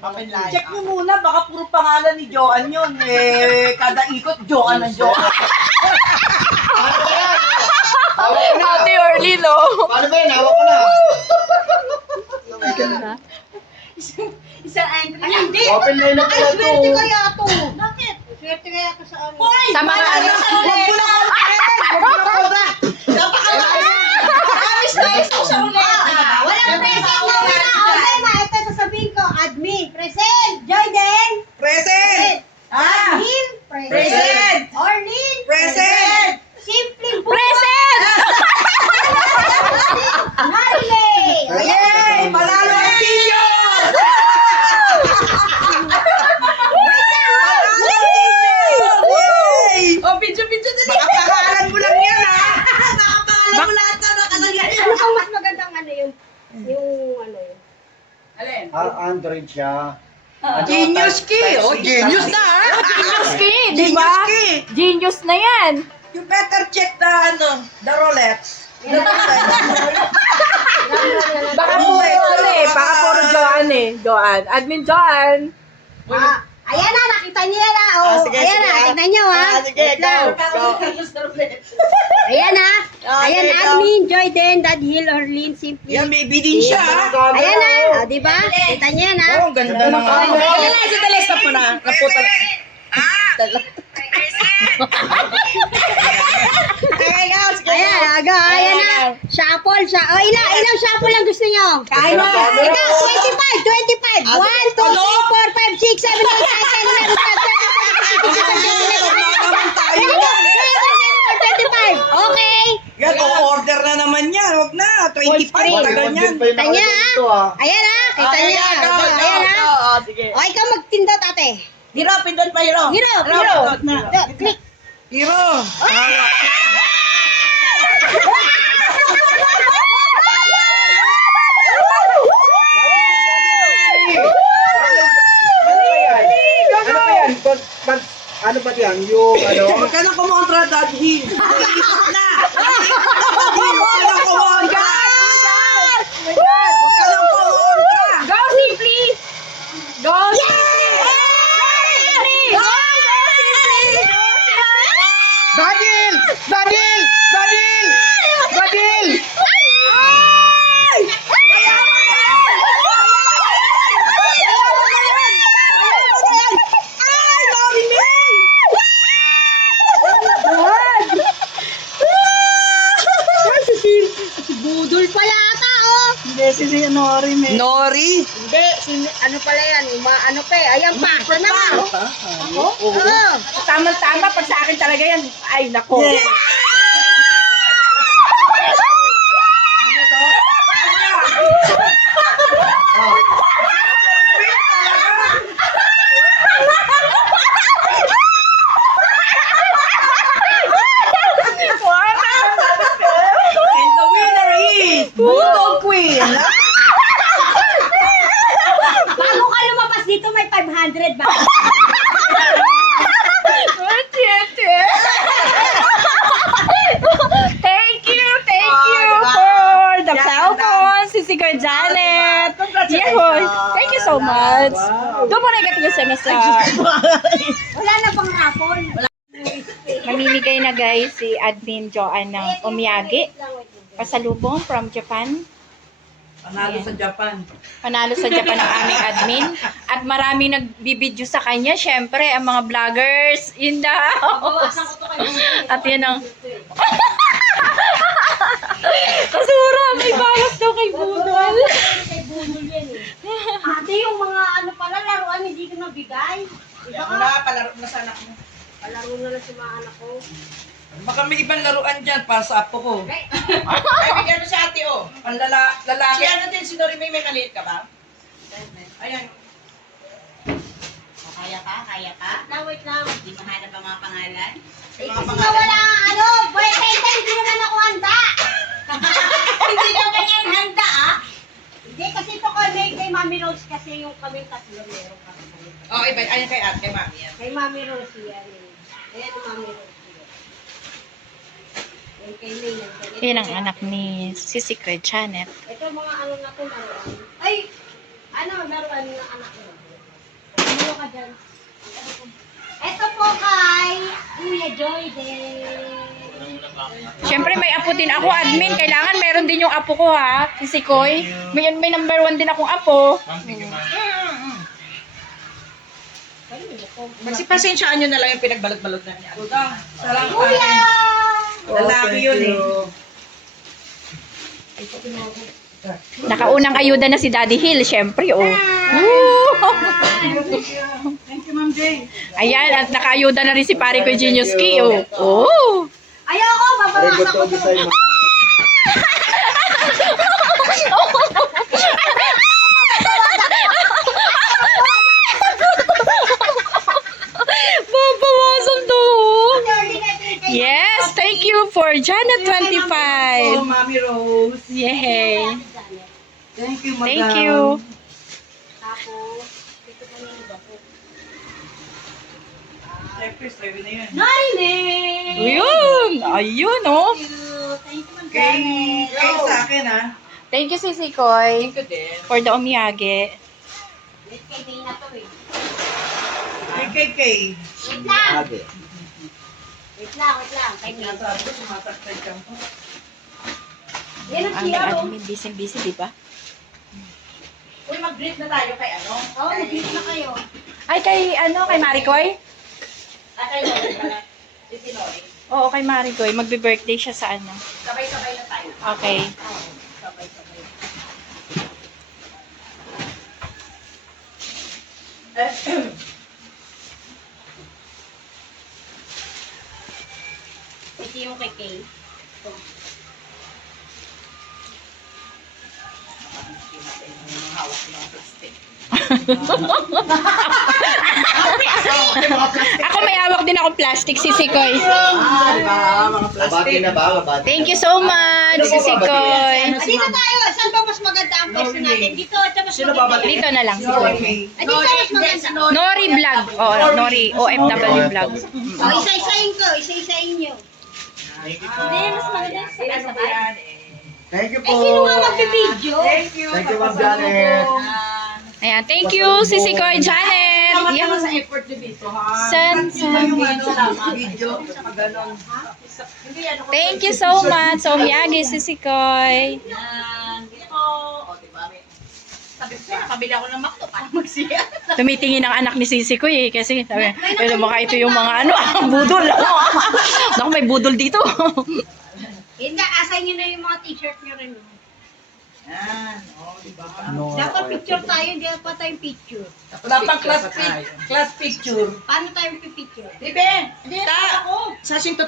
Open line. Check nyo muna, baka puro pangalan ni Joanne yun. Eh, kada ikot, Joanne ang Joanne. Paano ba yan? Hawak ko na. Ate Orly, no? Paano ba yan? Hawak ko na. Isang entry. Ay, hindi. Open line na pala to. Swerte kaya to. Bakit? Swerte kaya to sa ano. Sa mga ano? Huwag mo na kontakin! Amis na ito sa ruleta. Walang present na wala. Okay na, ito sasabihin ko. Admin, present. Joyden. Present! Admin, Present. Orlin. Present! Simpleng Present! Harley. Yay! Panalo ang Tiyo! Yay! Oh, video na Baka pangalan mo lang yan, ha? Nakapangalan mo lahat na nakalagay. Ano ang mas magandang ano yung ano yun? Alin? Android siya. Genius key! Oh, genius na, ha? Genius key, di Genius ba? key! Genius na yan. You better check the, the Rolex. Baka puro ano eh. Baka puro Joanne eh. Joanne. Admin Joanne. Ayan na, nakita niyo na. Oh, sige, ayan sige, na, tignan niyo ha. Sige, go. Ayan na. Ayan, Okay, go. admin, Joyden, Dadhill, Orlin, Simply. Yan, may bidin siya, ha? Ayan na, di ba? Kita niyo yan ha. Oh, ang ganda ng ano. Ayan na, sa talis na po na. Naputal. Ayan, aga, ayan na. Shuffle, oh, ilang shuffle lang gusto niyo? Kaya na. Ikaw, 25. 1, 2, 3, 4, 5, 6, 7, 8, 9, 10, 11, 12, 13, 14, 15, 16, 17, 18, 19, 20, 21, 22, 23, 24, 25. Okay. Yan, order na naman yan. Huwag na. 25. Tagal niyan. Kita niya ha. Ayan ha. Kita niya. Ayan ha. Sige. O, ikaw magtindot ate. Hiro, pindot pa, Hiro. Hiro. Pindot na. Click. Hiro. Ano ba yan? Ano ba yan? Yung ano? Huwag ka nang kumontra, Daddy. Ikot na. Huwag ka nang kumontra. Huwag ka nang kumontra. Go, Simply! Go, Simply! Badil! Badil! Badil! Badil! Budol pa yata oh. Hindi, si Nori, me. Nori? Hindi, ano pala yan? Ano pa eh. Ayan pa. Ito na nga. Oo. Tama-tama, pag sa akin talaga yan. Ay, nako. And the winner is Bulldog Queen. Bago ka lumabas dito, may 500 ba? Thank you for the cellphone, si Sigar Janet. Congratulations. Thank you so much. Doon mo na igatulusin sa Wala na pang rapon. mamimigay na guys si Admin Joanne ng omiyagi. Pasalubong from Japan. Panalo sa Japan. Panalo sa Japan ang aming admin. At maraming nagbibideo sa kanya. Syempre, ang mga vloggers in the house. At yan ang... Kasura, may bawas daw kay Budol. Kay Budol yan eh. Ate, yung mga ano pala, laruan hindi ko nabigay. Wala, palaro na sa anak mo. Palaro na lang sa mga anak ko. Baka may ibang laruan dyan para sa apo ko. Okay. Ay, bigyan mo si ate, oh. Ang lalaki. Si ano din, si Nori, may maliit ka ba? Ayan. Kaya ka? Kaya ka? Now, wait lang. Di mo hanap ang mga pangalan? Eh, kasi nga wala ano, boyfriend na, hindi naman ako handa. Hindi ka ganyan handa ah! Hindi, kasi ito kami kay Mami Rose kasi yung kami tatlo meron kami. Oh, iba, ayan kay ate, mami. Kay Mami Rose yan eh. Ayan ang Mami Rose. Yan kay May. Yan ang anak ni si Secret Janet. Ito mga ano na kung laruan. Ay! Ano, laruan ng anak ko. dyan. Ito po kay Kuya Joy din. Siyempre may apo din ako, admin. Kailangan meron din yung apo ko, ha? Si Sikoy. May number 1 din akong apo. Magsipasensyaan nyo na lang yung pinagbalot-balot na niya. Sarang Kuya! lalaki yun eh. Nakaunang ayuda na si Daddy Hill, siyempre, oh. Woo! Thank you, Ma'am Jay. Ayan, at nakaayuda na rin si pare ko Genius Key, oh. Oh! Ayoko, babawasan ko Arigato to. gozaimasu. Babawasan to. Yes, thank you for Janet 25. Oh, Mami Rose. Yay. Thank you, Madam. Thank you. Tapos, ito po yung iba po. Siyempre, sabi na yun. Narinig! Ayun, ayun, oh. Thank you, Ma'am Kay, Janet. kay sa akin, ha? Thank you, Sisi Koy, Thank you din. for the omiyage. Wait, kay Day na to eh. Kay. Wait lang! Age. Wait lang. Kay Day. Sabi ko, sumasaktan ka mo. Yan ang Ang siya, oh. admin, busy, di ba? Uy, mag-greet na tayo kay ano? Oo, nag-greet na kayo. Ay, kay Maricoy? Kay Nori pala. Si Sinori. Oo, kay Maricoy. Magbe-birthday siya sa ano. Sabay-sabay na tayo. Okay. Sabay-sabay. Ito yung kay Kay. Hawak ng plastic. Ako may hawak din akong plastic, Sisi Koy. Ah, diba? Mga Babati plastic. na ba? Babati. Thank you so much, Sisi Koy. Dito tayo. Saan ba mas maganda ang pwesto natin? Dito, ito mas Sino maganda. babalik? Dito na lang. Nori. Dito mas maganda. Nori Vlog. Oh, Nori. OFW Vlog. Oh, isa-isahin ko. Isa-isahin nyo. Hindi, mas maganda. Sabay-sabay. Thank you Eh, sino nga po. magpipidyo? Thank you. Thank you, Ma'am Janet. Ayan, thank you, Sisi Koy Janet. Salamat Yan. naman sa effort niyo dito, ha? San- Thank you ba yung ano, video? Saka ganon. Hindi, ano ko. Thank you so much. So, miyagi, Sisi Koy. Yan. Dito. O, diba? Sabi ko sa'yo, nakabili ako ng McDo para magsiya. Tumitingin ang anak ni Sisi Koy, kasi sabi, pero mukha ito yung mga budol. Naku, may budol dito. Hindi, assign nyo na yung mga t-shirt nyo rin. Yan. O, diba? Dapat picture tayo, hindi dapat tayong picture. Dapat class picture. Paano tayo pipicture? Dibe? Hindi, ako. Sa Shinto